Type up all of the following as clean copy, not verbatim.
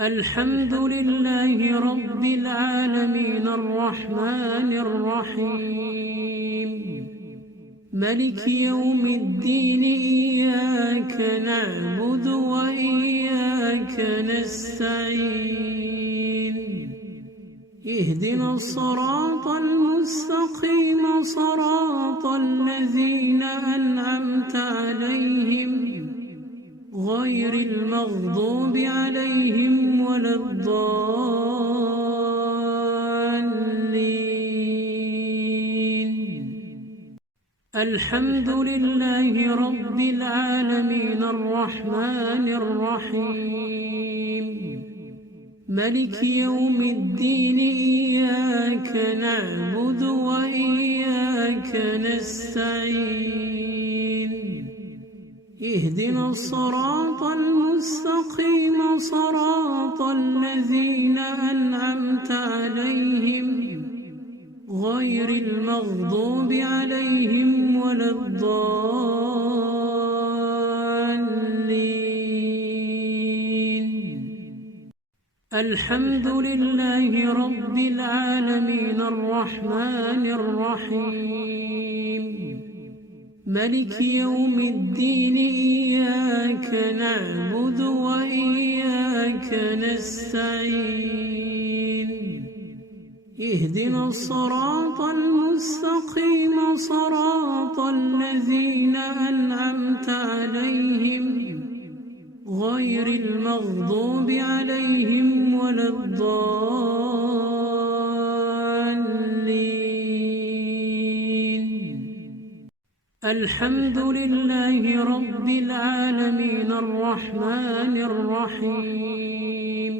الحمد لله رب العالمين الرحمن الرحيم ملك يوم الدين إياك نعبد وإياك نستعين اهدنا الصراط المستقيم صراط الذين أنعمت عليهم غير المغضوب عليهم ولا الضالين. الحمد لله رب العالمين الرحمن الرحيم ملك يوم الدين إياك نعبد وإياك نستعين اهدنا الصراط المستقيم صراط الذين أنعمت عليهم غير المغضوب عليهم ولا الضالين. الحمد لله رب العالمين الرحمن الرحيم ملك يوم الدين إياك نعبد وإياك نستعين اهدنا الصراط المستقيم صراط الذين أنعمت عليهم غير المغضوب عليهم ولا الضالين. الحمد لله رب العالمين الرحمن الرحيم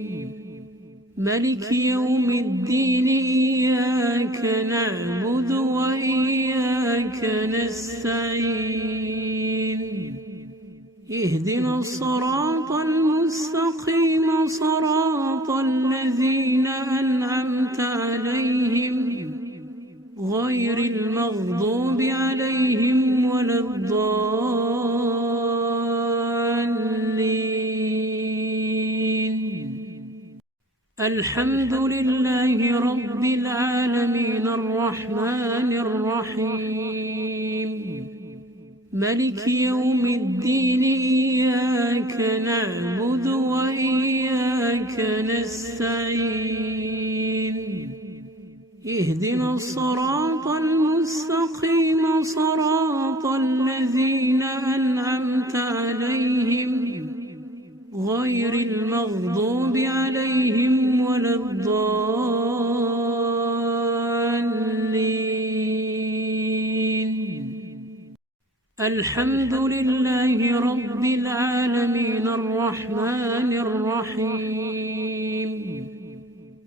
ملك يوم الدين إياك نعبد وإياك نستعين اهدنا الصراط المستقيم صراط الذين أنعمت عليهم غير المغضوب عليهم ولا الضالين. الحمد لله رب العالمين الرحمن الرحيم ملك يوم الدين إياك نعبد وإياك نستعين اهدنا الصراط المستقيم صراط الذين أنعمت عليهم غير المغضوب عليهم ولا الضالين. الحمد لله رب العالمين الرحمن الرحيم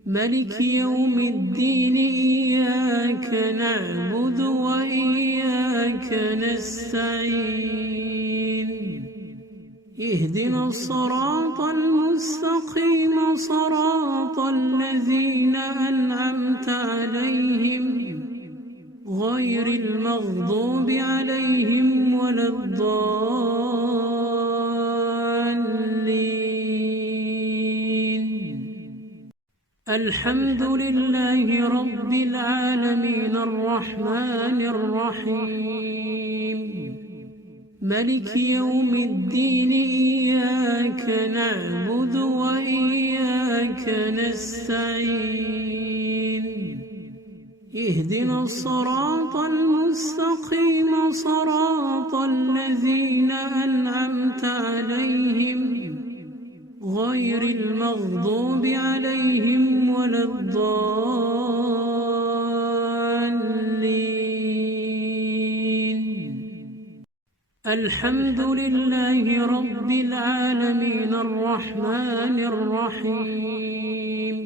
ملك يوم الدين إياك نعبد وإياك نستعين اهدنا الصراط المستقيم صراط الذين أنعمت عليهم غير المغضوب عليهم ولا الضالين. الحمد لله رب العالمين الرحمن الرحيم ملك يوم الدين إياك نعبد وإياك نستعين اهدنا الصراط المستقيم صراط الذين أنعمت عليهم غير المغضوب عليهم ولا الضالين. الحمد لله رب العالمين الرحمن الرحيم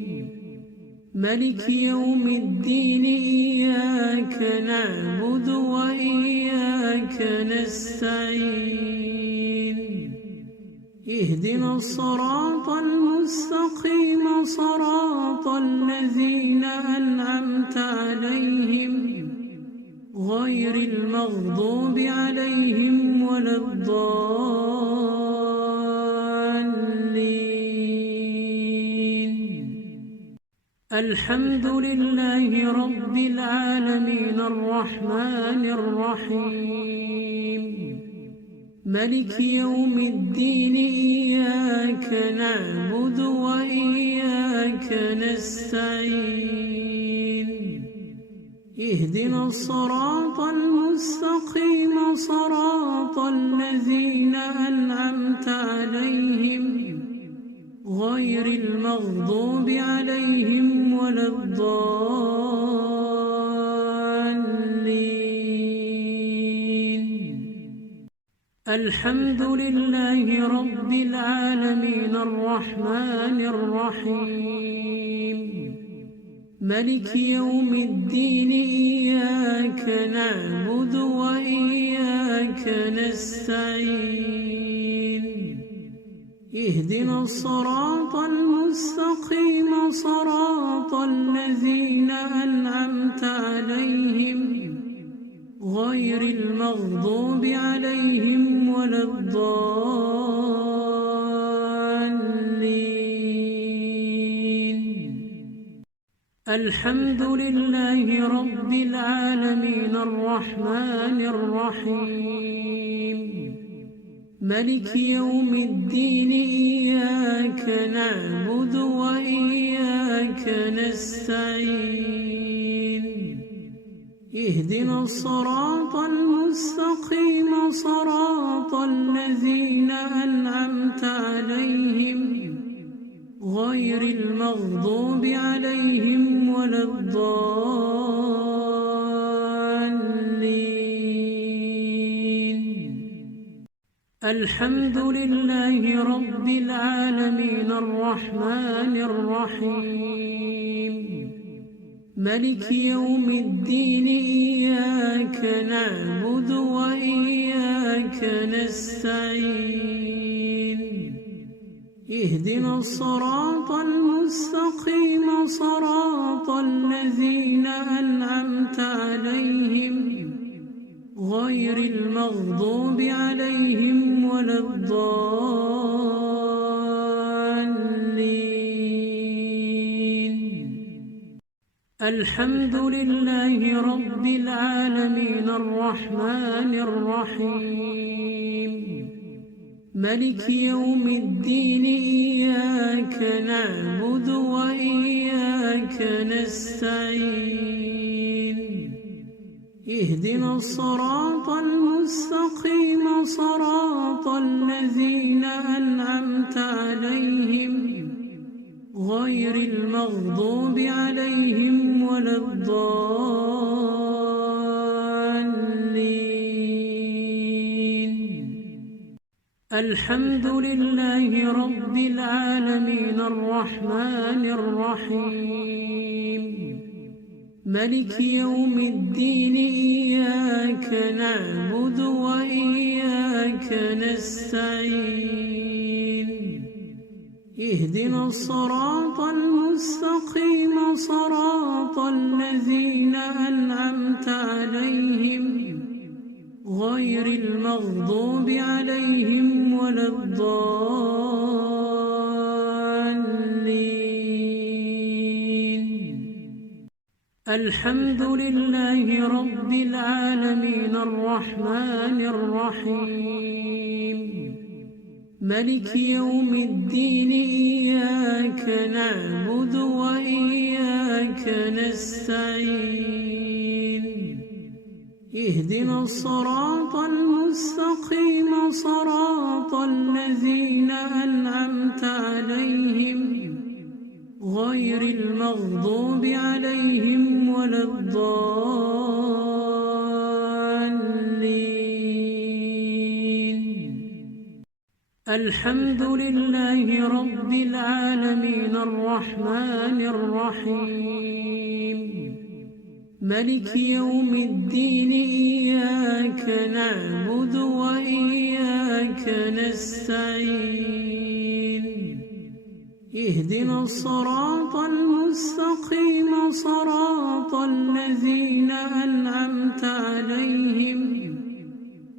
ملك يوم الدين إياك نعبد وإياك نستعين اهدنا الصراط المستقيم صراط الذين أنعمت عليهم غير المغضوب عليهم ولا الضالين. الحمد لله رب العالمين الرحمن الرحيم ملك يوم الدين إياك نعبد وإياك نستعين اهدنا الصراط المستقيم صراط الذين أنعمت عليهم غير المغضوب عليهم ولا الضالين الحمد لله رب العالمين الرحمن الرحيم ملك يوم الدين إياك نعبد وإياك نستعين اهدنا الصراط المستقيم صراط الذين أنعمت عليهم غير المغضوب عليهم ولا الضالين الحمد لله رب العالمين الرحمن الرحيم ملك يوم الدين إياك نعبد وإياك نستعين اهدنا الصراط المستقيم صراط الذين أنعمت عليهم غير المغضوب عليهم ولا الضالين الحمد لله رب العالمين الرحمن الرحيم ملك يوم الدين إياك نعبد وإياك نستعين اهدنا الصراط المستقيم صراط الذين أنعمت عليهم غير المغضوب عليهم ولا الضالين الحمد لله رب العالمين الرحمن الرحيم ملك يوم الدين إياك نعبد وإياك نستعين اهدنا الصراط المستقيم صراط الذين أنعمت عليهم غير المغضوب عليهم ولا الضالين الحمد لله رب العالمين الرحمن الرحيم ملك يوم الدين إياك نعبد وإياك نستعين اهدنا الصراط المستقيم صراط الذين أنعمت عليهم غير المغضوب عليهم ولا الضالين الحمد لله رب العالمين الرحمن الرحيم ملك يوم الدين إياك نعبد وإياك نستعين اهدنا الصراط المستقيم صراط الذين أنعمت عليهم غير المغضوب عليهم ولا الضالين الحمد لله رب العالمين الرحمن الرحيم ملك يوم الدين إياك نعبد وإياك نستعين اهدنا الصراط المستقيم صراط الذين أنعمت عليهم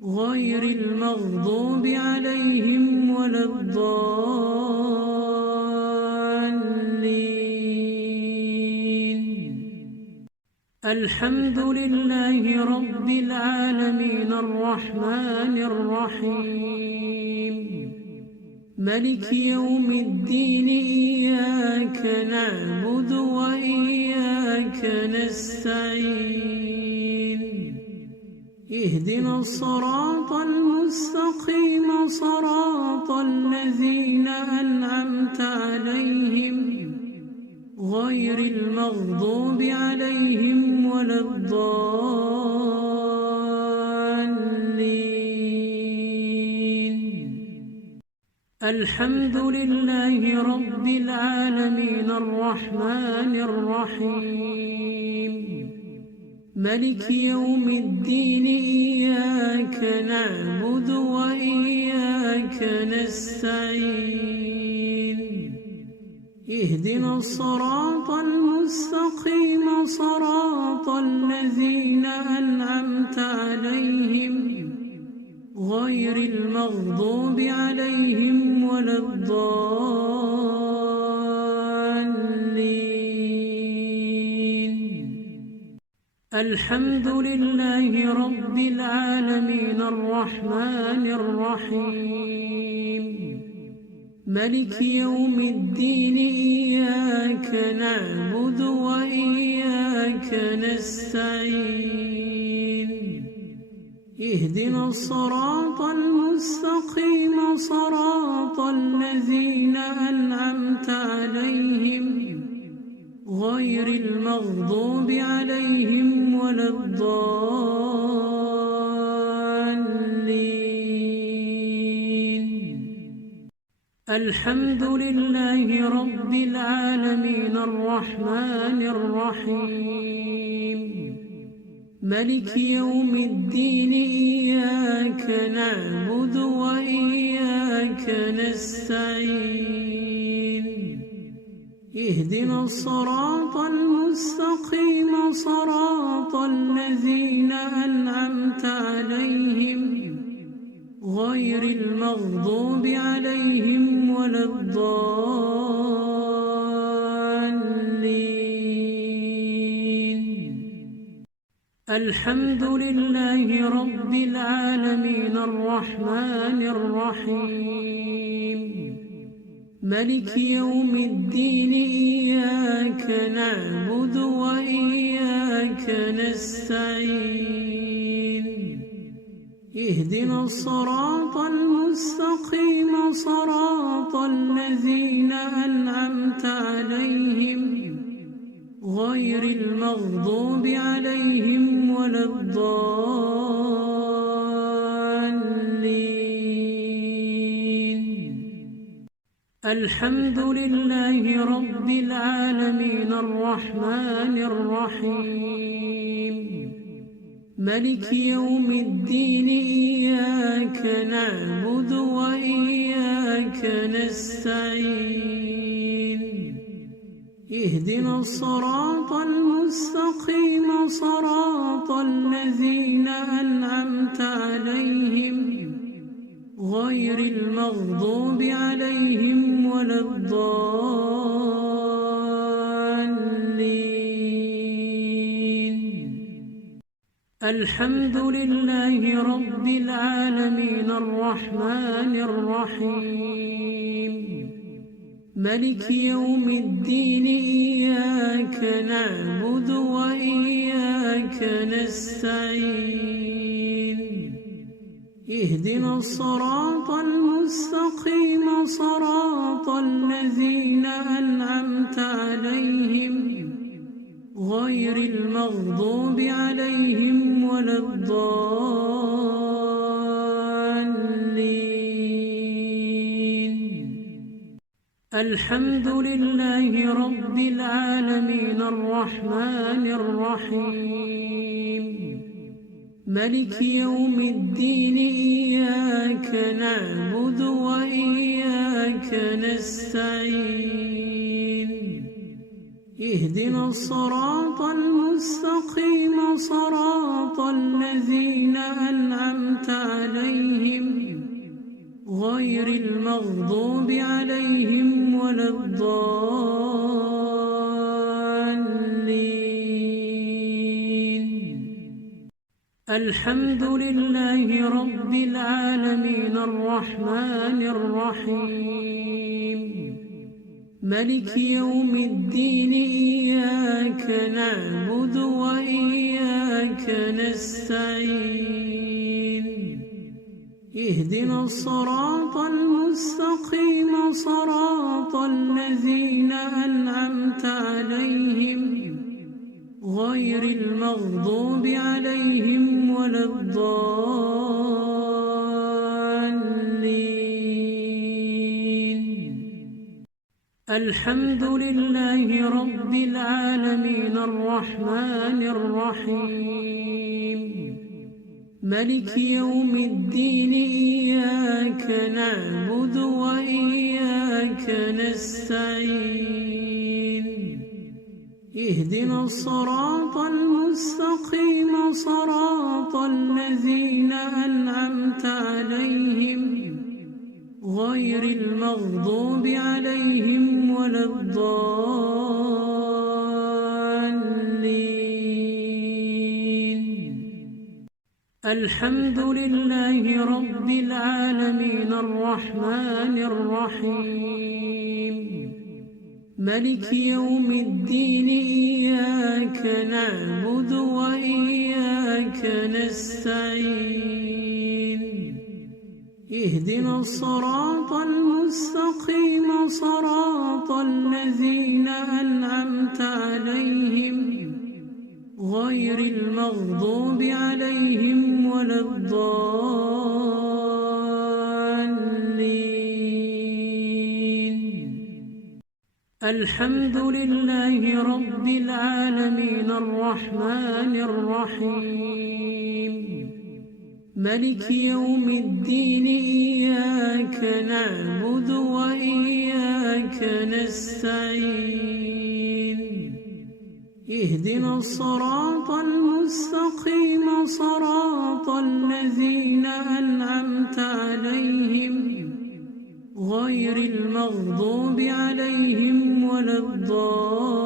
غير المغضوب عليهم ولا الضالين الحمد لله رب العالمين الرحمن الرحيم ملك يوم الدين إياك نعبد وإياك نستعين اهدنا الصراط المستقيم صراط الذين أنعمت عليهم غير المغضوب عليهم ولا الضالين الحمد لله رب العالمين الرحمن الرحيم ملك يوم الدين إياك نعبد وإياك نستعين اهدنا الصراط المستقيم صراط الذين أنعمت عليهم غير المغضوب عليهم ولا الضالين الحمد لله رب العالمين الرحمن الرحيم ملك يوم الدين إياك نعبد وإياك نستعين اهدنا الصراط المستقيم صراط الذين أنعمت عليهم غير المغضوب عليهم ولا الضالين الحمد لله رب العالمين الرحمن الرحيم ملك يوم الدين إياك نعبد وإياك نستعين اهدنا الصراط المستقيم صراط الذين أنعمت عليهم غير المغضوب عليهم ولا الضالين الحمد لله رب العالمين الرحمن الرحيم ملك يوم الدين إياك نعبد وإياك نستعين اهدنا الصراط المستقيم صراط الذين أنعمت عليهم غير المغضوب عليهم ولا الضالين الحمد لله رب العالمين الرحمن الرحيم ملك يوم الدين إياك نعبد وإياك نستعين اهدنا الصراط المستقيم صراط الذين أنعمت عليهم غير المغضوب عليهم ولا الضالين الحمد لله رب العالمين الرحمن الرحيم ملك يوم الدين إياك نعبد وإياك نستعين اهدنا الصراط المستقيم صراط الذين أنعمت عليهم غير المغضوب عليهم ولا الضالين الحمد لله رب العالمين الرحمن الرحيم ملك يوم الدين إياك نعبد وإياك نستعين اهدنا الصراط المستقيم صراط الذين أنعمت عليهم غير المغضوب عليهم ولا الضالين الحمد لله رب العالمين الرحمن الرحيم ملك يوم الدين إياك نعبد وإياك نستعين اهدنا الصراط المستقيم صراط الذين أنعمت عليهم غير المغضوب عليهم ولا الضالين الحمد لله رب العالمين الرحمن الرحيم ملك يوم الدين إياك نعبد وإياك نستعين اهدنا الصراط المستقيم صراط الذين أنعمت عليهم غير المغضوب عليهم ولا الضالين الحمد لله رب العالمين الرحمن الرحيم ملك يوم الدين إياك نعبد وإياك نستعين اهدنا الصراط المستقيم صراط الذين أنعمت عليهم غير المغضوب عليهم ولا الضالين الحمد لله رب العالمين الرحمن الرحيم ملك يوم الدين إياك نعبد وإياك نستعين اهدنا الصراط المستقيم صراط الذين أنعمت عليهم غير المغضوب عليهم ولا الضالين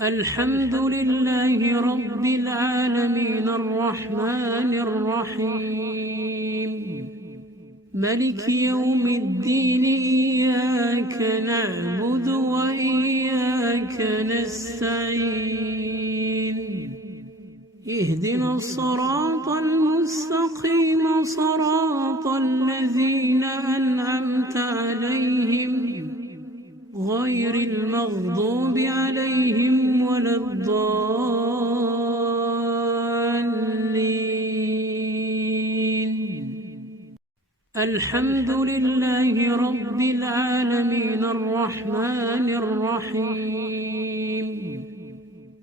الحمد لله رب العالمين الرحمن الرحيم ملك يوم الدين إياك نعبد وإياك نستعين اهدنا الصراط المستقيم صراط الذين أنعمت عليهم غير المغضوب عليهم ولا الضالين الحمد لله رب العالمين الرحمن الرحيم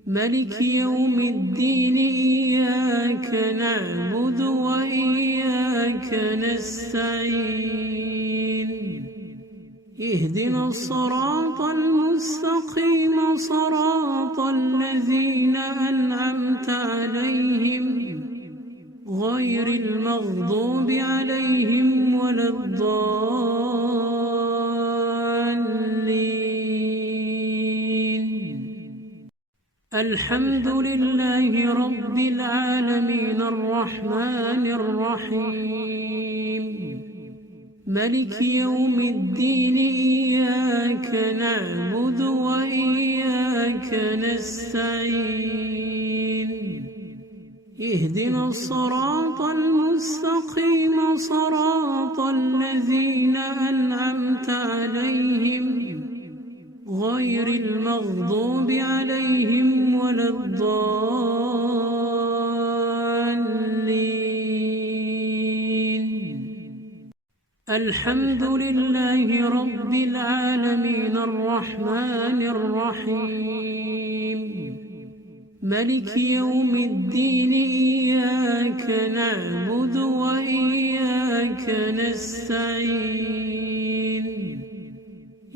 ملك يوم الدين إياك نعبد وإياك نستعين اهدنا الصراط المستقيم صراط الذين أنعمت عليهم غير المغضوب عليهم ولا الضالين الحمد لله رب العالمين الرحمن الرحيم ملك يوم الدين إياك نعبد وإياك نستعين اهدنا الصراط المستقيم صراط الذين أنعمت عليهم غير المغضوب عليهم ولا الضالين الحمد لله رب العالمين الرحمن الرحيم ملك يوم الدين إياك نعبد وإياك نستعين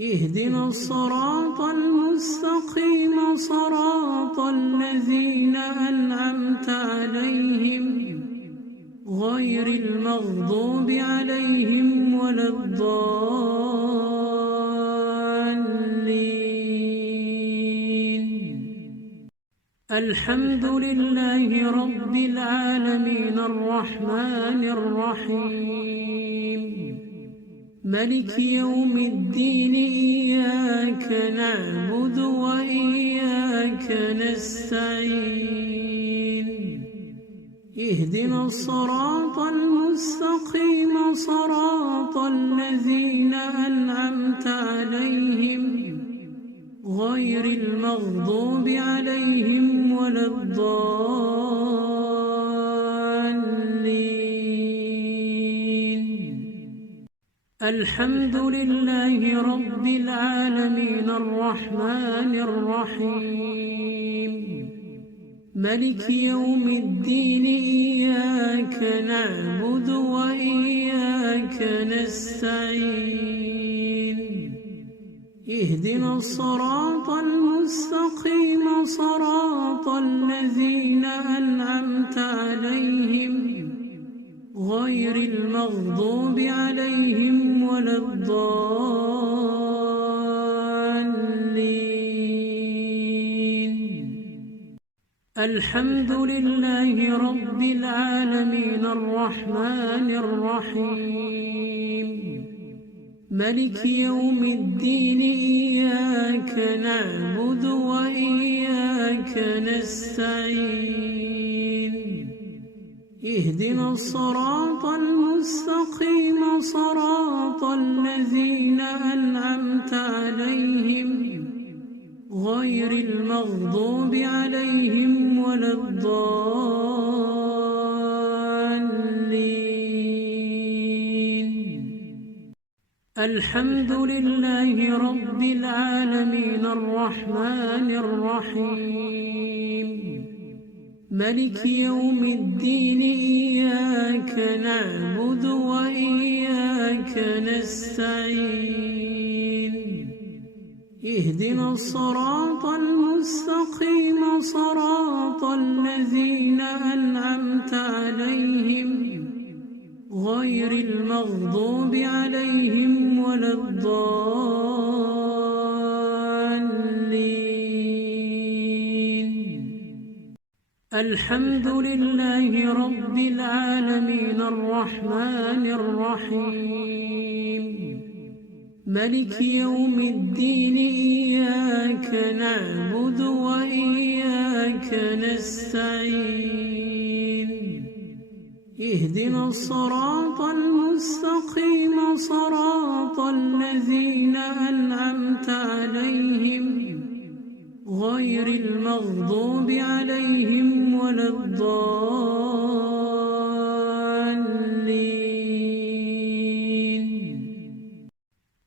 اهدنا الصراط المستقيم صراط الذين أنعمت عليهم غير المغضوب عليهم ولا الضالين الحمد لله رب العالمين الرحمن الرحيم ملك يوم الدين إياك نعبد وإياك نستعين اهدنا الصراط المستقيم صراط الذين أنعمت عليهم غير المغضوب عليهم ولا الضالين الحمد لله رب العالمين الرحمن الرحيم ملك يوم الدين إياك نعبد وإياك نستعين اهدنا الصراط المستقيم صراط الذين أنعمت عليهم غير المغضوب عليهم ولا الضالين الحمد لله رب العالمين الرحمن الرحيم ملك يوم الدين إياك نعبد وإياك نستعين اهدنا الصراط المستقيم صراط الذين أنعمت عليهم غير المغضوب عليهم ولا الضالين الحمد لله رب العالمين الرحمن الرحيم ملك يوم الدين إياك نعبد وإياك نستعين اهدنا الصراط المستقيم صراط الذين أنعمت عليهم غير المغضوب عليهم ولا الضالين الحمد لله رب العالمين الرحمن الرحيم ملك يوم الدين إياك نعبد وإياك نستعين اهدنا الصراط المستقيم صراط الذين أنعمت عليهم غير المغضوب عليهم ولا الضالين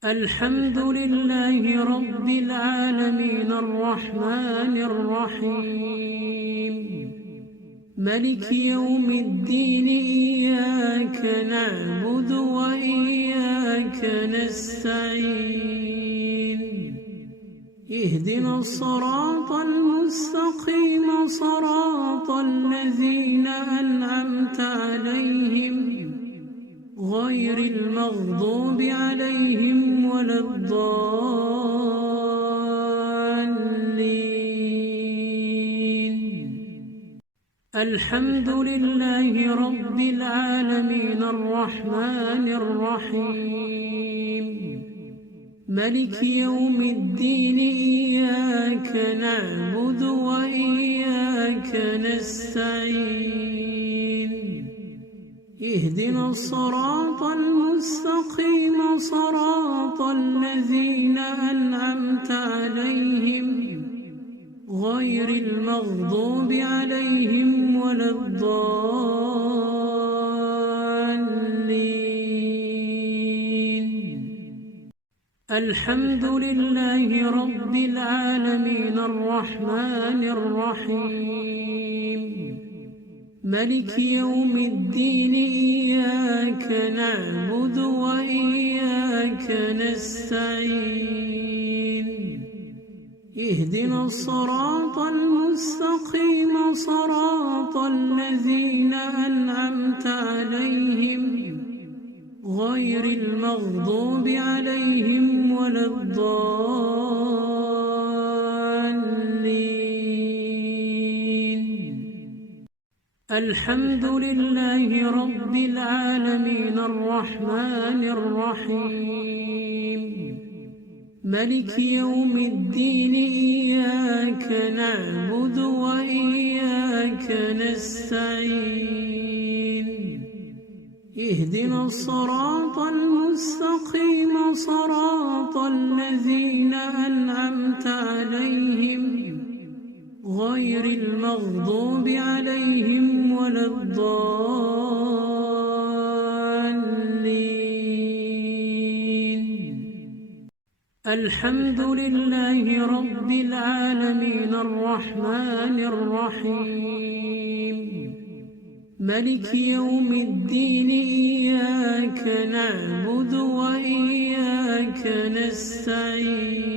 الحمد لله رب العالمين الرحمن الرحيم ملك يوم الدين إياك نعبد وإياك نستعين اهدنا الصراط المستقيم صراط الذين أنعمت عليهم غير المغضوب عليهم ولا الضالين الحمد لله رب العالمين الرحمن الرحيم ملك يوم الدين إياك نعبد وإياك نستعين اهدنا الصراط المستقيم صراط الذين أنعمت عليهم غير المغضوب عليهم ولا الضالين الحمد لله رب العالمين الرحمن الرحيم ملك يوم الدين إياك نعبد وإياك نستعين اهدنا الصراط المستقيم صراط الذين أنعمت عليهم غير المغضوب عليهم ولا الضالين الحمد لله رب العالمين الرحمن الرحيم ملك يوم الدين إياك نعبد وإياك نستعين اهدنا الصراط المستقيم صراط الذين أنعمت عليهم غير المغضوب عليهم ولا الضالين الحمد لله رب العالمين الرحمن الرحيم ملك يوم الدين إياك نعبد وإياك نستعين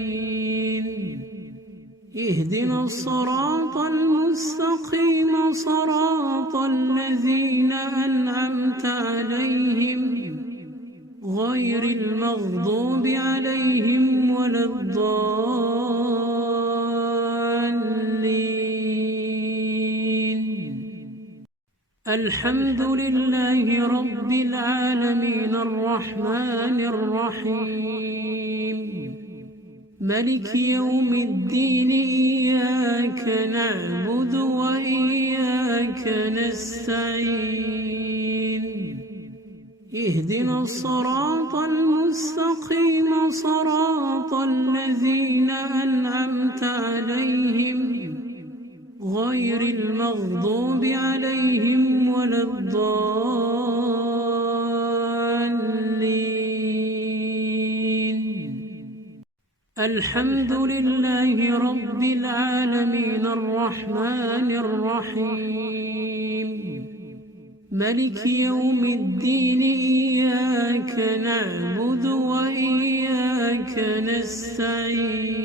اهدنا الصراط المستقيم صراط الذين أنعمت عليهم غير المغضوب عليهم ولا الضالين الحمد لله رب العالمين الرحمن الرحيم ملك يوم الدين إياك نعبد وإياك نستعين اهدنا الصراط المستقيم صراط الذين أنعمت عليهم غير المغضوب عليهم ولا الضالين الحمد لله رب العالمين الرحمن الرحيم ملك يوم الدين إياك نعبد وإياك نستعين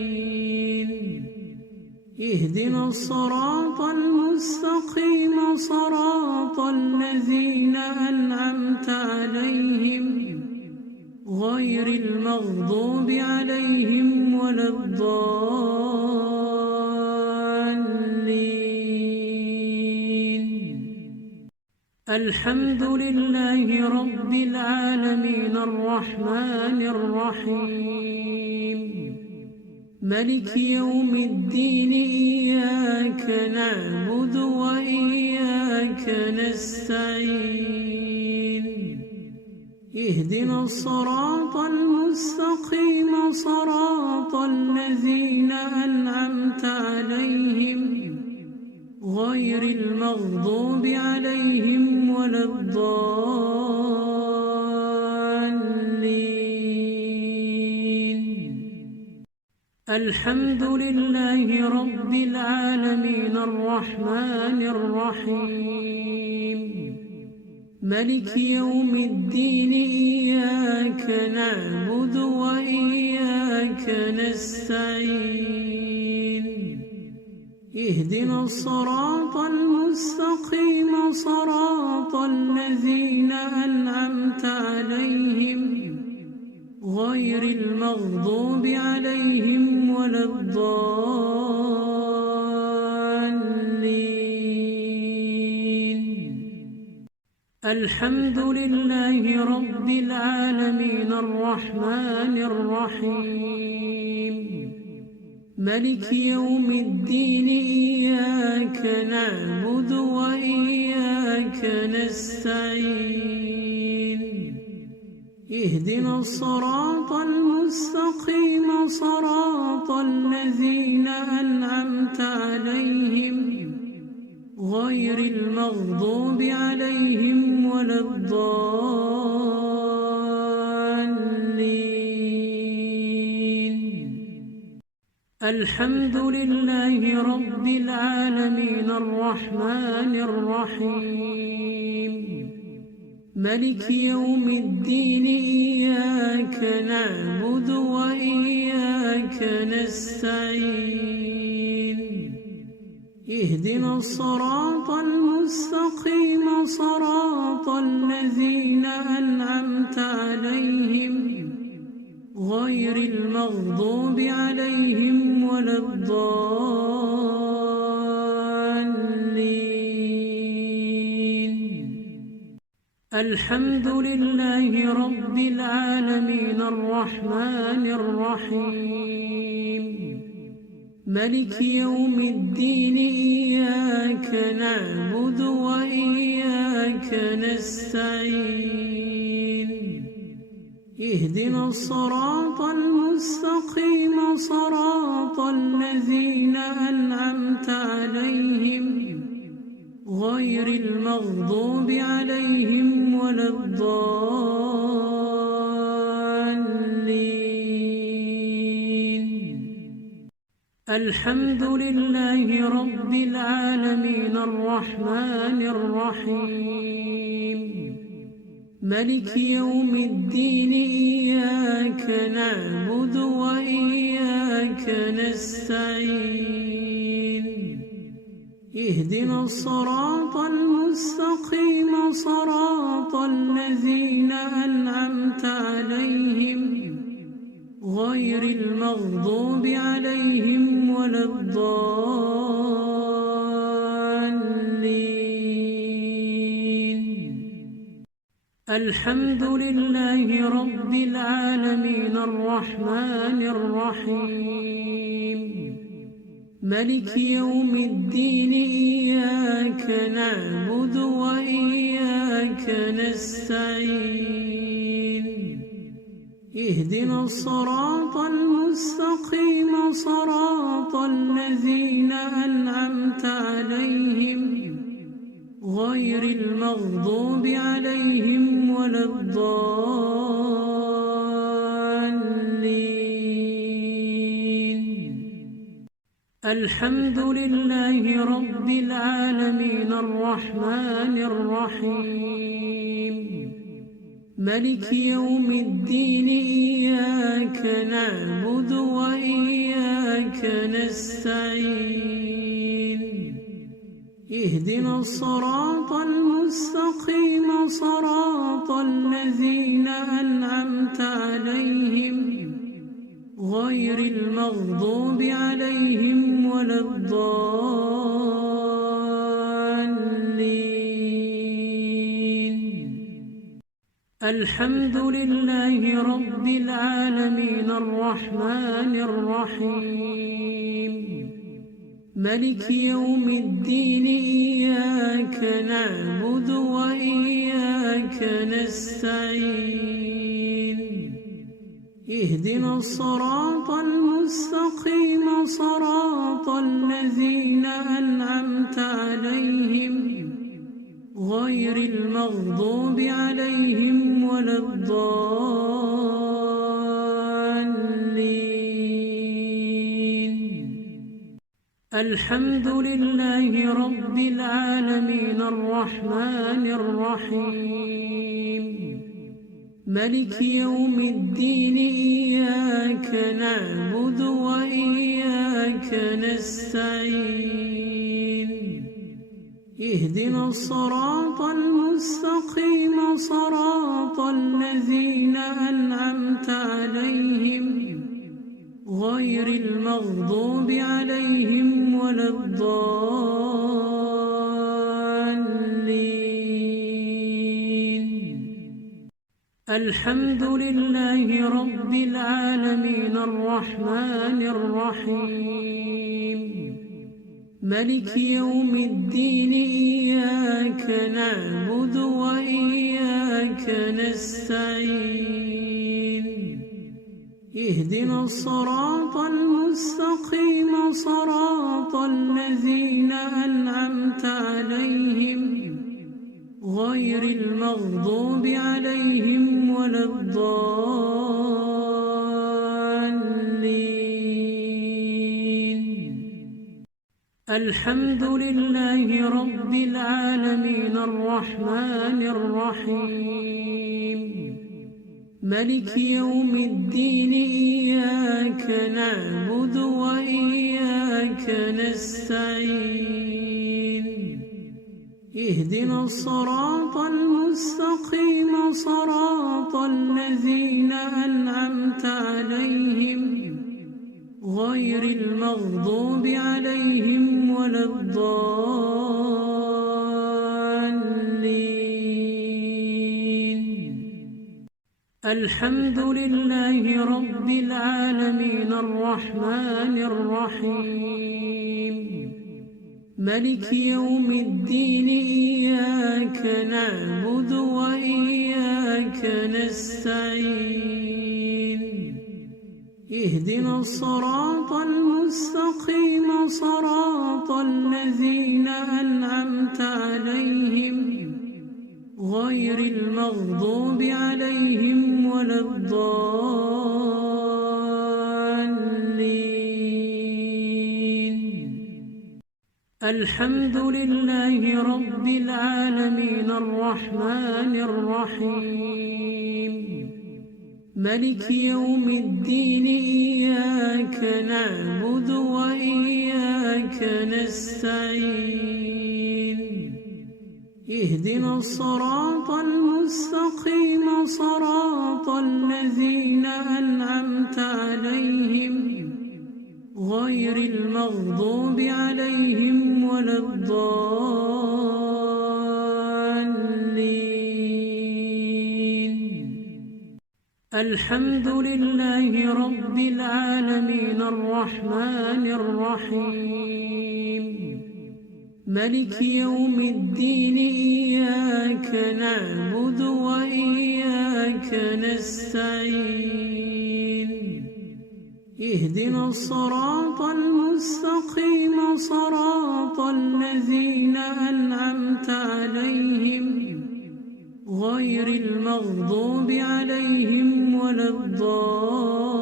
اهدنا الصراط المستقيم صراط الذين أنعمت عليهم غير المغضوب عليهم ولا الضالين الحمد لله رب العالمين الرحمن الرحيم ملك يوم الدين إياك نعبد وإياك نستعين اهدنا الصراط المستقيم صراط الذين أنعمت عليهم غير المغضوب عليهم ولا الضالين الحمد لله رب العالمين الرحمن الرحيم ملك يوم الدين إياك نعبد وإياك نستعين اهدنا الصراط المستقيم صراط الذين أنعمت عليهم غير المغضوب عليهم ولا الضالين الحمد لله رب العالمين الرحمن الرحيم ملك يوم الدين إياك نعبد وإياك نستعين اهدنا الصراط المستقيم صراط الذين أنعمت عليهم غير المغضوب عليهم ولا الضالين الحمد لله رب العالمين الرحمن الرحيم ملك يوم الدين إياك نعبد وإياك نستعين اهدنا الصراط المستقيم صراط الذين أنعمت عليهم غير المغضوب عليهم ولا الضالين الحمد لله رب العالمين الرحمن الرحيم ملك يوم الدين إياك نعبد وإياك نستعين اهدنا الصراط المستقيم صراط الذين أنعمت عليهم غير المغضوب عليهم ولا الضالين الحمد لله رب العالمين الرحمن الرحيم ملك يوم الدين إياك نعبد وإياك نستعين اهدنا الصراط المستقيم صراط الذين أنعمت عليهم غير المغضوب عليهم ولا الضالين الحمد لله رب العالمين الرحمن الرحيم ملك يوم الدين إياك نعبد وإياك نستعين اهدنا الصراط المستقيم صراط الذين أنعمت عليهم غير المغضوب عليهم ولا الضالين الحمد لله رب العالمين الرحمن الرحيم ملك يوم الدين إياك نعبد وإياك نستعين اهدنا الصراط المستقيم صراط الذين أنعمت عليهم غير المغضوب عليهم ولا الضالين الحمد لله رب العالمين الرحمن الرحيم ملك يوم الدين إياك نعبد وإياك نستعين اهدنا الصراط المستقيم صراط الذين أنعمت عليهم غير المغضوب عليهم ولا الضالين الحمد لله رب العالمين الرحمن الرحيم ملك يوم الدين إياك نعبد وإياك نستعين اهدنا الصراط المستقيم صراط الذين أنعمت عليهم غير المغضوب عليهم ولا الضالين الحمد لله رب العالمين الرحمن الرحيم ملك يوم الدين إياك نعبد وإياك نستعين اهدنا الصراط المستقيم صراط الذين أنعمت عليهم غير المغضوب عليهم ولا الضالين الحمد لله رب العالمين الرحمن الرحيم ملك يوم الدين إياك نعبد وإياك نستعين اهدنا الصراط المستقيم صراط الذين أنعمت عليهم غير المغضوب عليهم ولا الضالين الحمد لله رب العالمين الرحمن الرحيم ملك يوم الدين إياك نعبد وإياك نستعين اهدنا الصراط المستقيم صراط الذين أنعمت عليهم غير المغضوب عليهم ولا الضالين الحمد لله رب العالمين الرحمن الرحيم ملك يوم الدين إياك نعبد وإياك نستعين اهدنا الصراط المستقيم صراط الذين أنعمت عليهم غير المغضوب عليهم ولا الضالين الحمد لله رب العالمين الرحمن الرحيم ملك يوم الدين إياك نعبد وإياك نستعين اهدنا الصراط المستقيم صراط الذين أنعمت عليهم غير المغضوب عليهم ولا الضالين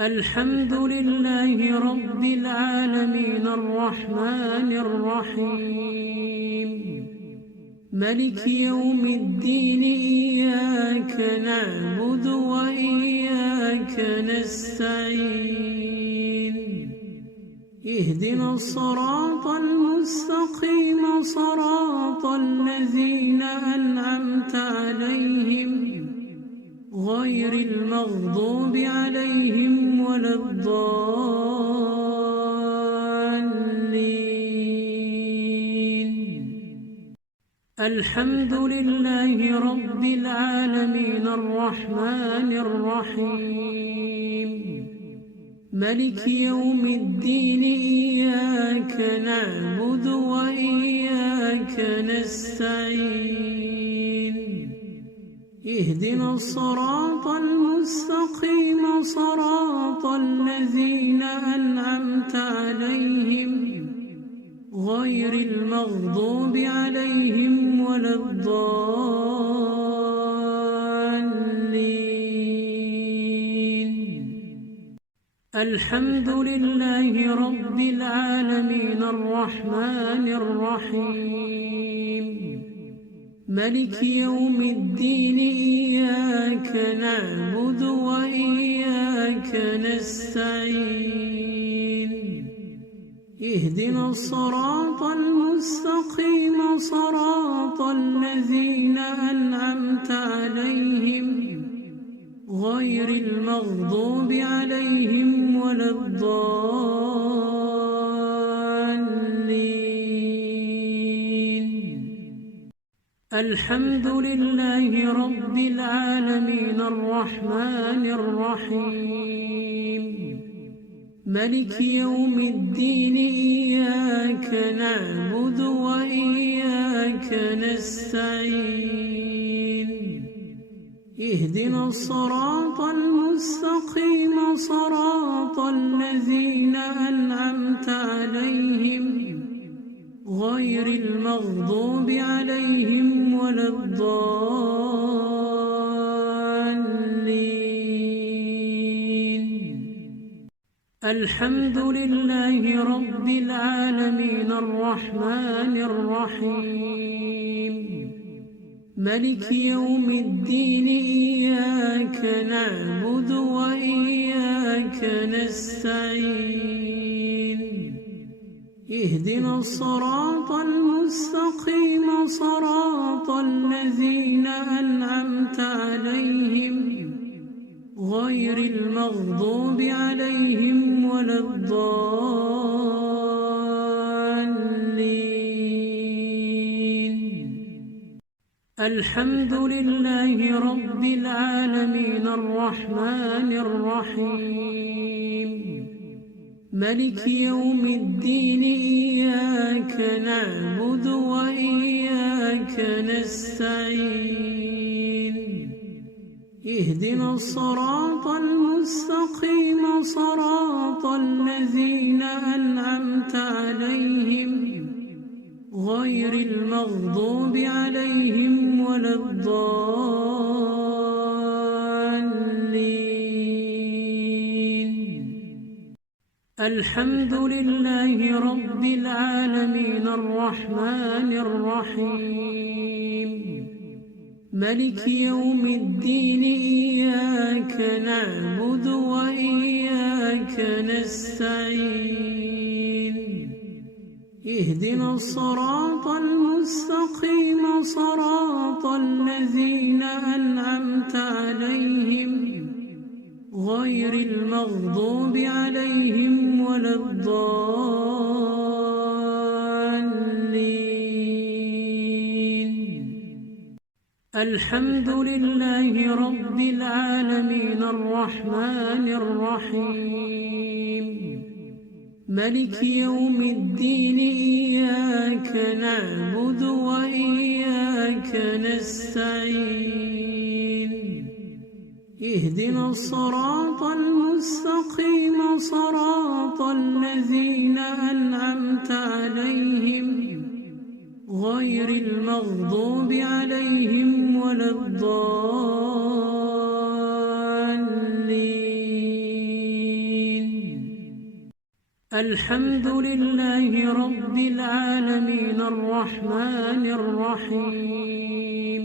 الحمد لله رب العالمين الرحمن الرحيم ملك يوم الدين إياك نعبد وإياك نستعين اهدنا الصراط المستقيم صراط الذين أنعمت عليهم غير المغضوب عليهم ولا الضالين الحمد لله رب العالمين الرحمن الرحيم ملك يوم الدين إياك نعبد وإياك نستعين اهدنا الصراط المستقيم صراط الذين أنعمت عليهم غير المغضوب عليهم ولا الضالين الحمد لله رب العالمين الرحمن الرحيم ملك يوم الدين إياك نعبد وإياك نستعين اهدنا الصراط المستقيم صراط الذين أنعمت عليهم غير المغضوب عليهم ولا الضالين الحمد لله رب العالمين الرحمن الرحيم ملك يوم الدين إياك نعبد وإياك نستعين اهدنا الصراط المستقيم صراط الذين أنعمت عليهم غير المغضوب عليهم ولا الضالين الحمد لله رب العالمين الرحمن الرحيم ملك يوم الدين إياك نعبد وإياك نستعين اهدنا الصراط المستقيم صراط الذين أنعمت عليهم غير المغضوب عليهم ولا الضالين الحمد لله رب العالمين الرحمن الرحيم ملك يوم الدين إياك نعبد وإياك نستعين اهدنا الصراط المستقيم صراط الذين أنعمت عليهم غير المغضوب عليهم ولا الضالين الحمد لله رب العالمين الرحمن الرحيم ملك يوم الدين إياك نعبد وإياك نستعين اهدنا الصراط المستقيم صراط الذين أنعمت عليهم غير المغضوب عليهم ولا الضالين الحمد لله رب العالمين الرحمن الرحيم ملك يوم الدين إياك نعبد وإياك نستعين اهدنا الصراط المستقيم صراط الذين أنعمت عليهم غير المغضوب عليهم ولا الضالين الحمد لله رب العالمين الرحمن الرحيم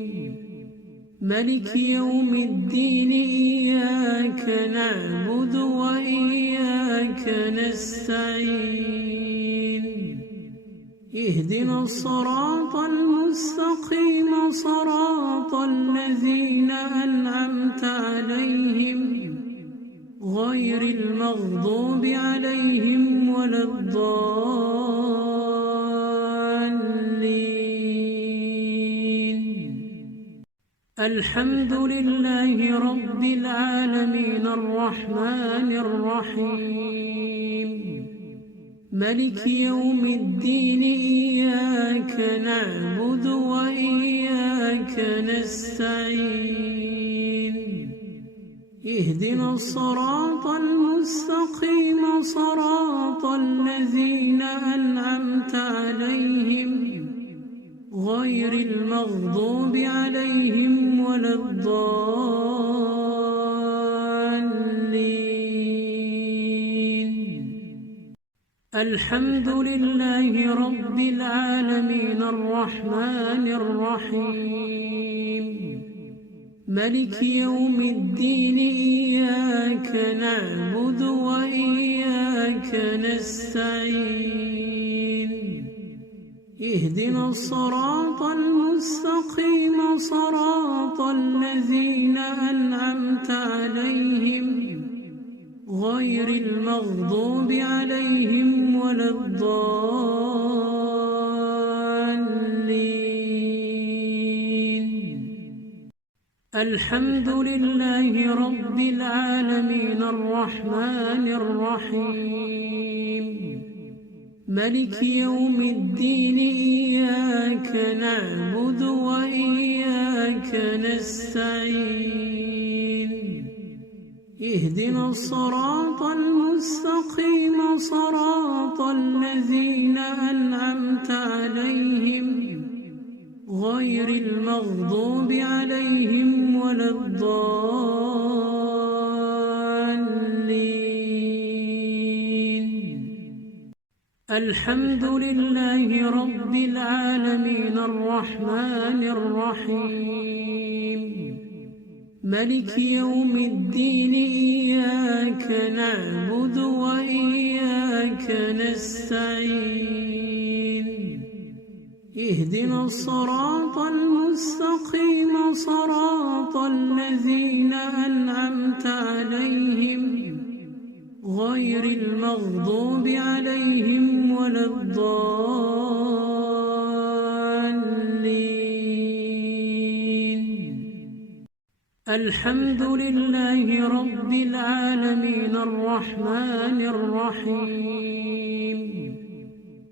ملك يوم الدين إياك نعبد وإياك نستعين اهدنا الصراط المستقيم صراط الذين أنعمت عليهم غير المغضوب عليهم ولا الضالين الحمد لله رب العالمين الرحمن الرحيم ملك يوم الدين إياك نعبد وإياك نستعين اهدنا الصراط المستقيم صراط الذين أنعمت عليهم غير المغضوب عليهم ولا الضالين الحمد لله رب العالمين الرحمن الرحيم ملك يوم الدين إياك نعبد وإياك نستعين اهدنا الصراط المستقيم صراط الذين أنعمت عليهم غير المغضوب عليهم ولا الضالين الحمد لله رب العالمين الرحمن الرحيم ملك يوم الدين إياك نعبد وإياك نستعين اهدنا الصراط المستقيم صراط الذين أنعمت عليهم غير المغضوب عليهم ولا الضالين الحمد لله رب العالمين الرحمن الرحيم ملك يوم الدين إياك نعبد وإياك نستعين اهدنا الصراط المستقيم صراط الذين أنعمت عليهم غير المغضوب عليهم ولا الضالين الحمد لله رب العالمين الرحمن الرحيم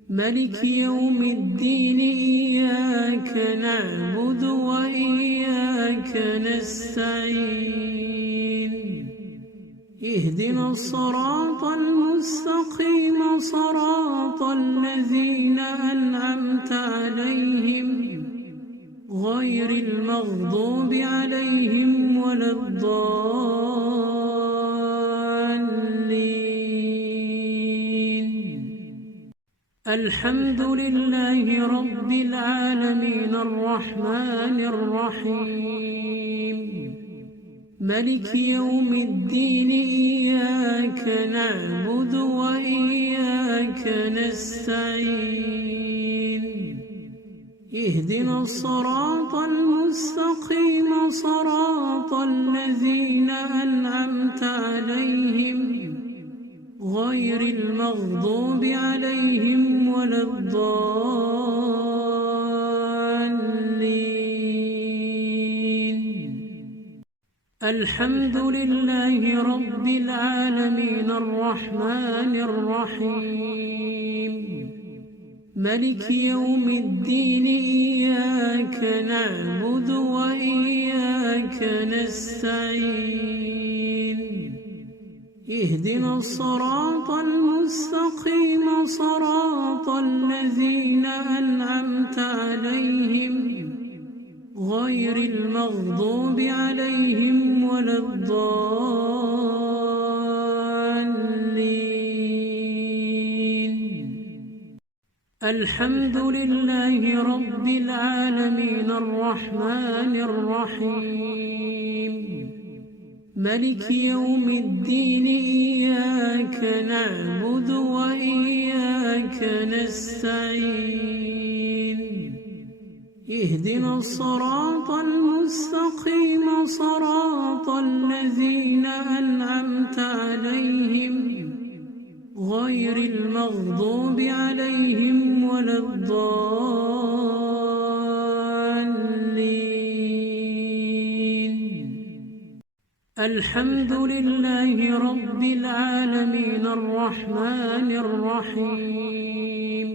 ملك يوم الدين إياك نعبد وإياك نستعين اهدنا الصراط المستقيم صراط الذين أنعمت عليهم غير المغضوب عليهم ولا الضالين الحمد لله رب العالمين الرحمن الرحيم ملك يوم الدين إياك نعبد وإياك نستعين اهدنا الصراط المستقيم صراط الذين أنعمت عليهم غير المغضوب عليهم ولا الضالين الحمد لله رب العالمين الرحمن الرحيم ملك يوم الدين إياك نعبد وإياك نستعين اهدنا الصراط المستقيم صراط الذين أنعمت عليهم غير المغضوب عليهم ولا الضالين الحمد لله رب العالمين الرحمن الرحيم ملك يوم الدين إياك نعبد وإياك نستعين اهدنا الصراط المستقيم صراط الذين أنعمت عليهم غير المغضوب عليهم ولا الضالين الحمد لله رب العالمين الرحمن الرحيم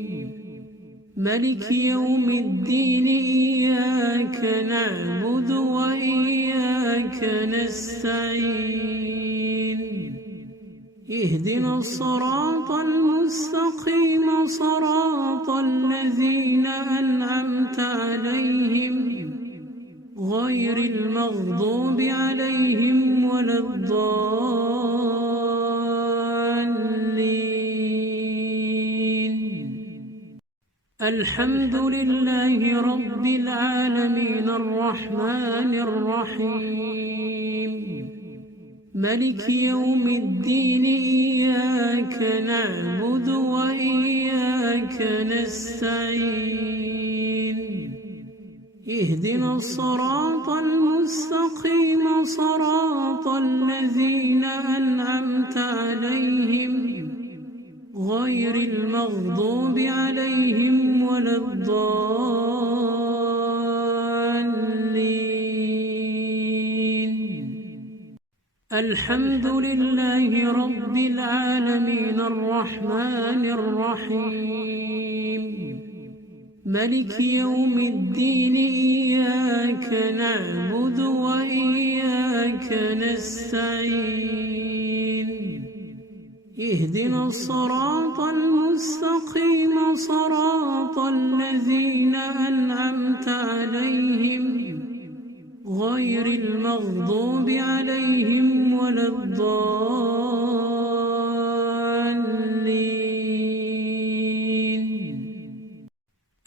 ملك يوم الدين إياك نعبد وإياك نستعين اهدنا الصراط المستقيم صراط الذين أنعمت عليهم غير المغضوب عليهم ولا الضالين الحمد لله رب العالمين الرحمن الرحيم ملك يوم الدين إياك نعبد وإياك نستعين اهدنا الصراط المستقيم صراط الذين أنعمت عليهم غير المغضوب عليهم ولا الضالين الحمد لله رب العالمين الرحمن الرحيم ملك يوم الدين إياك نعبد وإياك نستعين اهدنا الصراط المستقيم صراط الذين أنعمت عليهم غير المغضوب عليهم ولا الضالين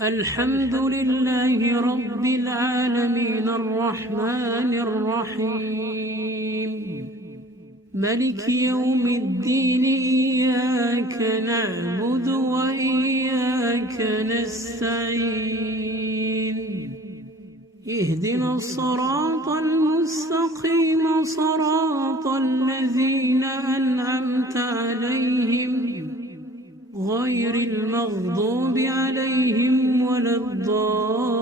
الحمد لله رب العالمين الرحمن الرحيم ملك يوم الدين إياك نعبد وإياك نستعين اهدنا الصراط المستقيم صراط الذين أنعمت عليهم غير المغضوب عليهم ولا الضالين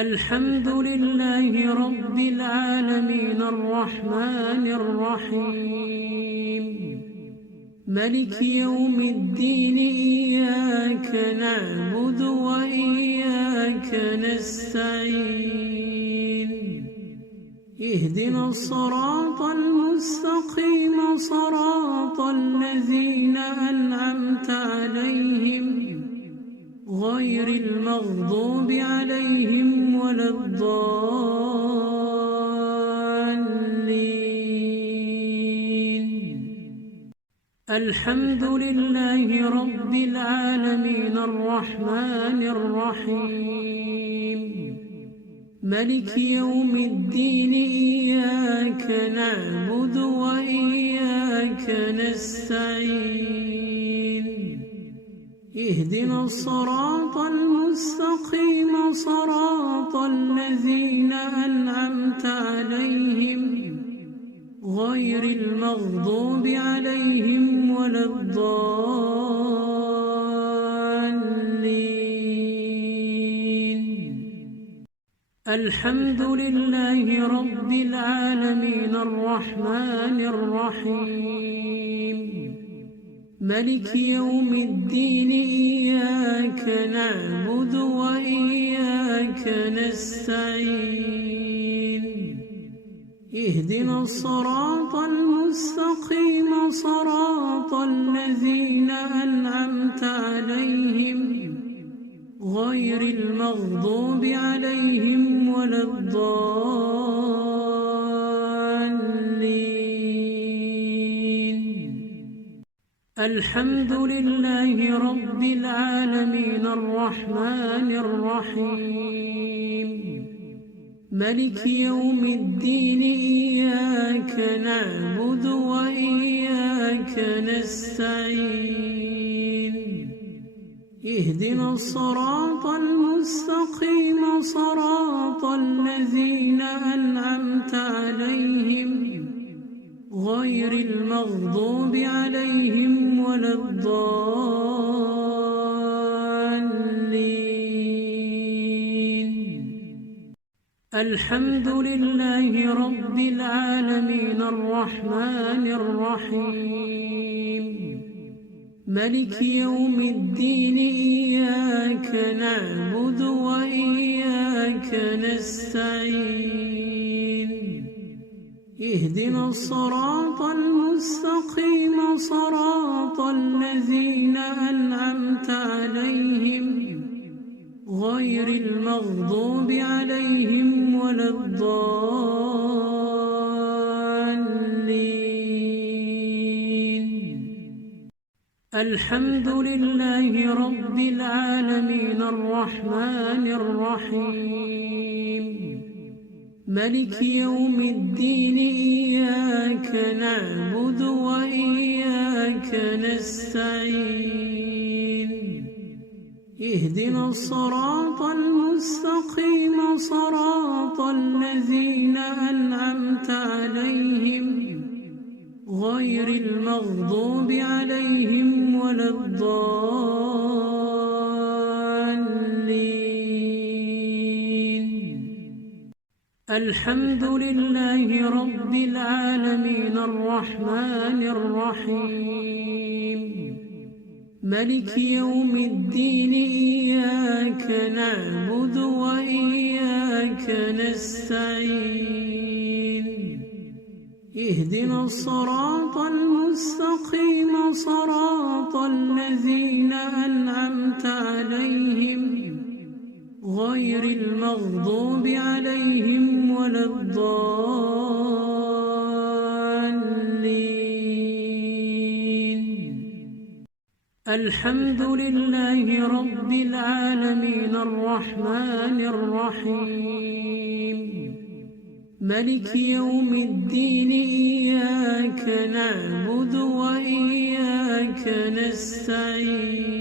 الحمد لله رب العالمين الرحمن الرحيم ملك يوم الدين إياك نعبد وإياك نستعين اهدنا الصراط المستقيم صراط الذين أنعمت عليهم غير المغضوب عليهم ولا الضالين الحمد لله رب العالمين الرحمن الرحيم ملك يوم الدين إياك نعبد وإياك نستعين اهدنا الصراط المستقيم صراط الذين أنعمت عليهم غير المغضوب عليهم ولا الضالين الحمد لله رب العالمين الرحمن الرحيم ملك يوم الدين إياك نعبد وإياك نستعين اهدنا الصراط المستقيم صراط الذين أنعمت عليهم غير المغضوب عليهم ولا الضالين الحمد لله رب العالمين الرحمن الرحيم ملك يوم الدين إياك نعبد وإياك نستعين اهدنا الصراط المستقيم صراط الذين أنعمت عليهم غير المغضوب عليهم ولا الضالين الحمد لله رب العالمين الرحمن الرحيم ملك يوم الدين إياك نعبد وإياك نستعين اهدنا الصراط المستقيم صراط الذين أنعمت عليهم غير المغضوب عليهم ولا الضالين الحمد لله رب العالمين الرحمن الرحيم ملك يوم الدين إياك نعبد وإياك نستعين اهدنا الصراط المستقيم صراط الذين أنعمت عليهم غير المغضوب عليهم ولا الضالين الحمد لله رب العالمين الرحمن الرحيم ملك يوم الدين إياك نعبد وإياك نستعين اهدنا الصراط المستقيم صراط الذين أنعمت عليهم غير المغضوب عليهم ولا الضالين الحمد لله رب العالمين الرحمن الرحيم ملك يوم الدين إياك نعبد وإياك نستعين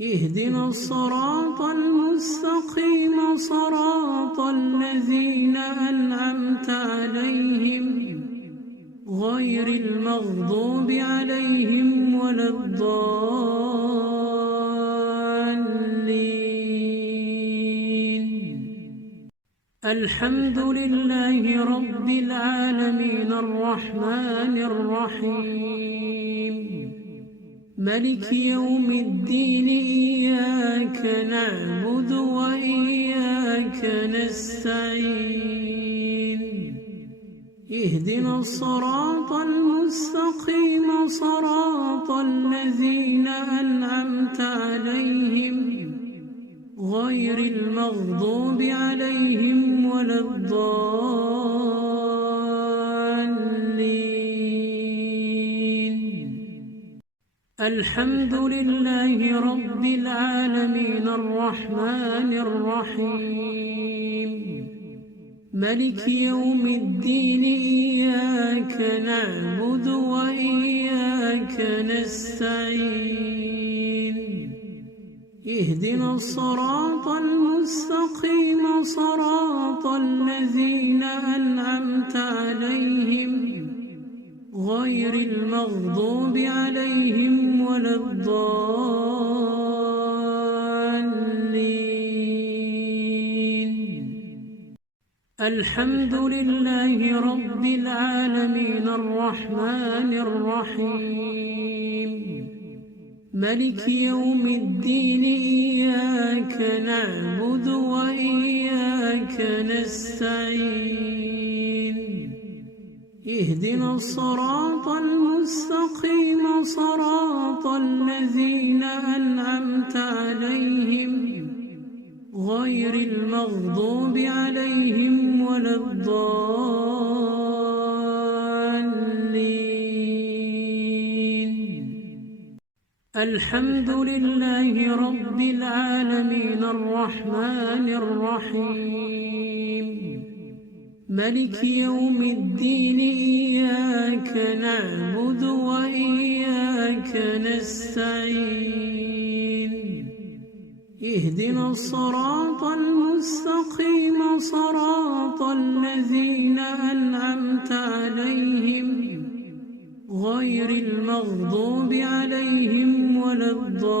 اهدنا الصراط المستقيم صراط الذين أنعمت عليهم غير المغضوب عليهم ولا الضالين الحمد لله رب العالمين الرحمن الرحيم ملك يوم الدين إياك نعبد وإياك نستعين اهدنا الصراط المستقيم صراط الذين أنعمت عليهم غير المغضوب عليهم ولا الضالين الحمد لله رب العالمين الرحمن الرحيم ملك يوم الدين إياك نعبد وإياك نستعين اهدنا الصراط المستقيم صراط الذين أنعمت عليهم غير المغضوب عليهم ولا الضالين الحمد لله رب العالمين الرحمن الرحيم ملك يوم الدين إياك نعبد وإياك نستعين اهدنا الصراط المستقيم صراط الذين أنعمت عليهم غير المغضوب عليهم ولا الضالين الحمد لله رب العالمين الرحمن الرحيم ملك يوم الدين إياك نعبد وإياك نستعين اهدنا الصراط المستقيم صراط الذين أنعمت عليهم غير المغضوب عليهم ولا الضالين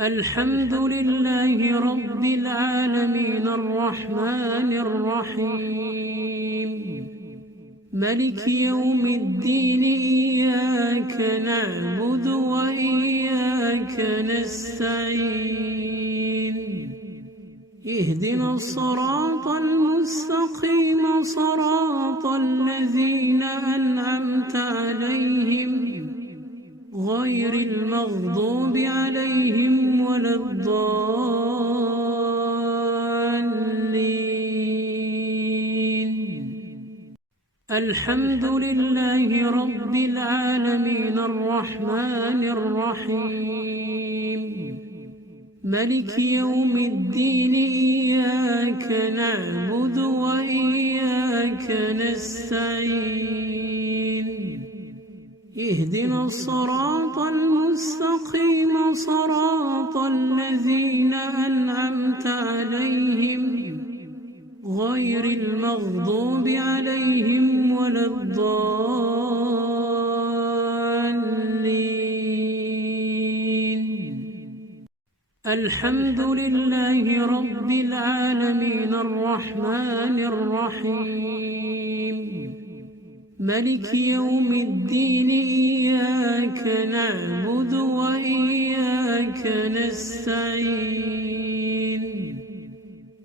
الحمد لله رب العالمين الرحمن الرحيم ملك يوم الدين إياك نعبد وإياك نستعين اهدنا الصراط المستقيم صراط الذين أنعمت عليهم غير المغضوب عليهم ولا الضالين الحمد لله رب العالمين الرحمن الرحيم ملك يوم الدين إياك نعبد وإياك نستعين اهدنا الصراط المستقيم صراط الذين أنعمت عليهم غير المغضوب عليهم ولا الضالين الحمد لله رب العالمين الرحمن الرحيم ملك يوم الدين إياك نعبد وإياك نستعين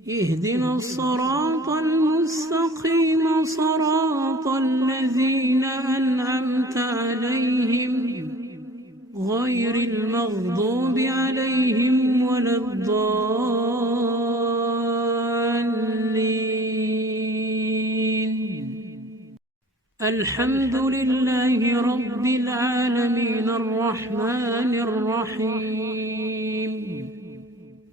اهدنا الصراط المستقيم صراط الذين أنعمت عليهم غير المغضوب عليهم ولا الضالين الحمد لله رب العالمين الرحمن الرحيم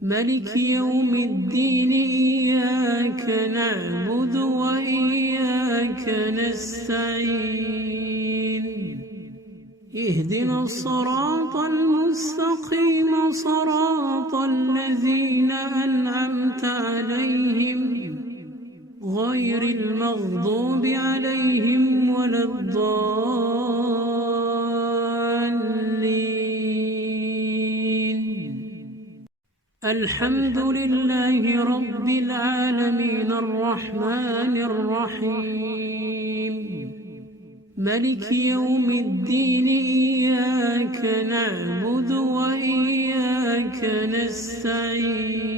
ملك يوم الدين إياك نعبد وإياك نستعين اهدنا الصراط المستقيم صراط الذين أنعمت عليهم غير المغضوب عليهم ولا الضالين الحمد لله رب العالمين الرحمن الرحيم ملك يوم الدين إياك نعبد وإياك نستعين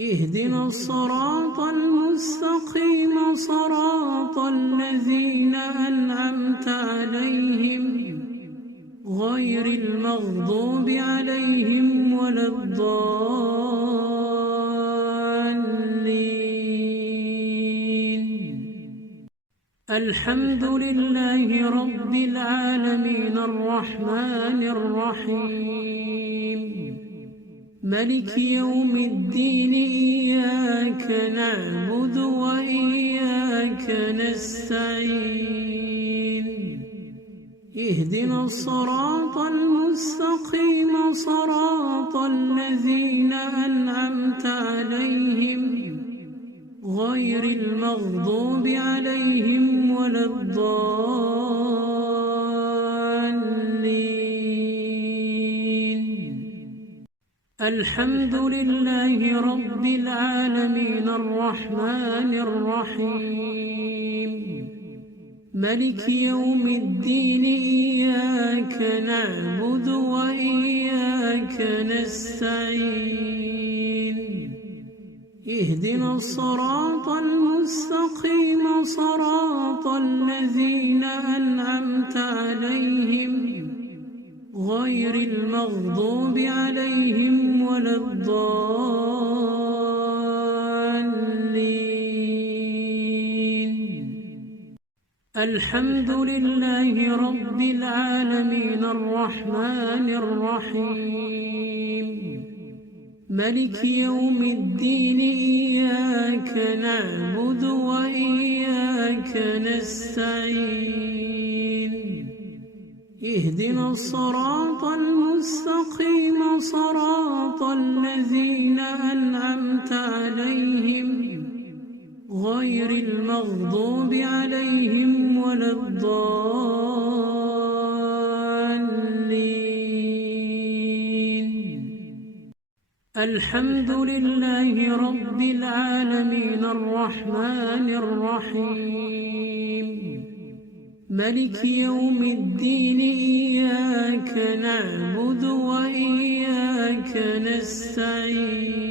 اهدنا الصراط المستقيم صراط الذين أنعمت عليهم غير المغضوب عليهم ولا الضالين الحمد لله رب العالمين الرحمن الرحيم ملك يوم الدين إياك نعبد وإياك نستعين اهدنا الصراط المستقيم صراط الذين أنعمت عليهم غير المغضوب عليهم ولا الضالين الحمد لله رب العالمين الرحمن الرحيم ملك يوم الدين إياك نعبد وإياك نستعين اهدنا الصراط المستقيم صراط الذين أنعمت عليهم غير المغضوب عليهم ولا الضالين الحمد لله رب العالمين الرحمن الرحيم ملك يوم الدين إياك نعبد وإياك نستعين اهدنا الصراط المستقيم صراط الذين أنعمت عليهم غير المغضوب عليهم ولا الضالين الحمد لله رب العالمين الرحمن الرحيم ملك يوم الدين إياك نعبد وإياك نستعين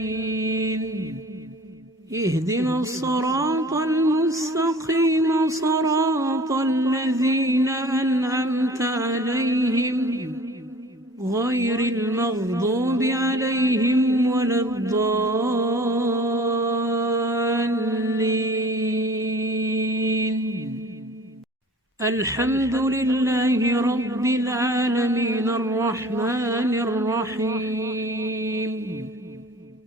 اهدنا الصراط المستقيم صراط الذين أنعمت عليهم غير المغضوب عليهم ولا الضالين الحمد لله رب العالمين الرحمن الرحيم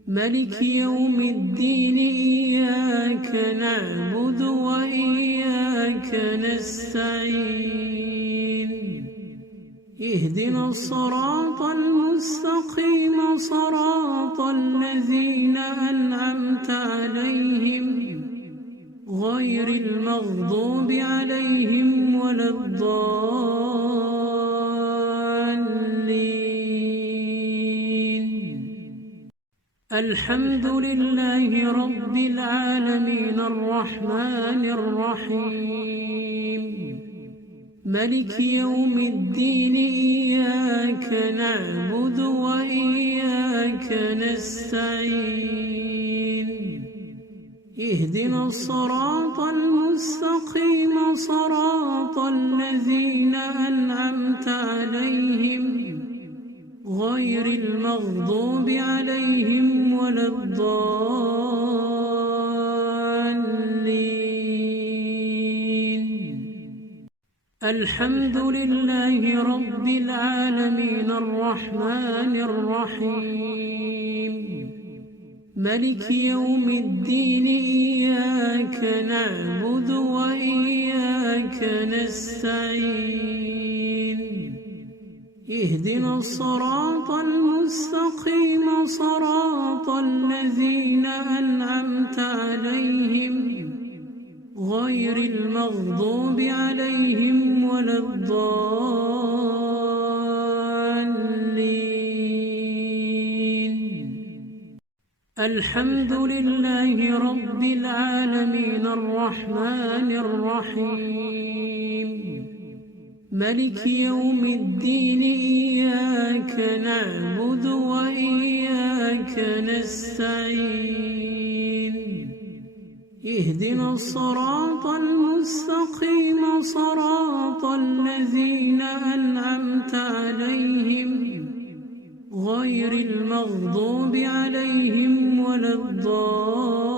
ملك يوم الدين إياك نعبد وإياك نستعين اهدنا الصراط المستقيم صراط الذين أنعمت عليهم غير المغضوب عليهم ولا الضالين الحمد لله رب العالمين الرحمن الرحيم ملك يوم الدين إياك نعبد وإياك نستعين اهدنا الصراط المستقيم صراط الذين أنعمت عليهم غير المغضوب عليهم ولا الضالين الحمد لله رب العالمين الرحمن الرحيم ملك يوم الدين إياك نعبد وإياك نستعين اهدنا الصراط المستقيم صراط الذين أنعمت عليهم غير المغضوب عليهم ولا الضالين الحمد لله رب العالمين الرحمن الرحيم ملك يوم الدين إياك نعبد وإياك نستعين اهدنا الصراط المستقيم صراط الذين أنعمت عليهم غير المغضوب عليهم ولا الضالين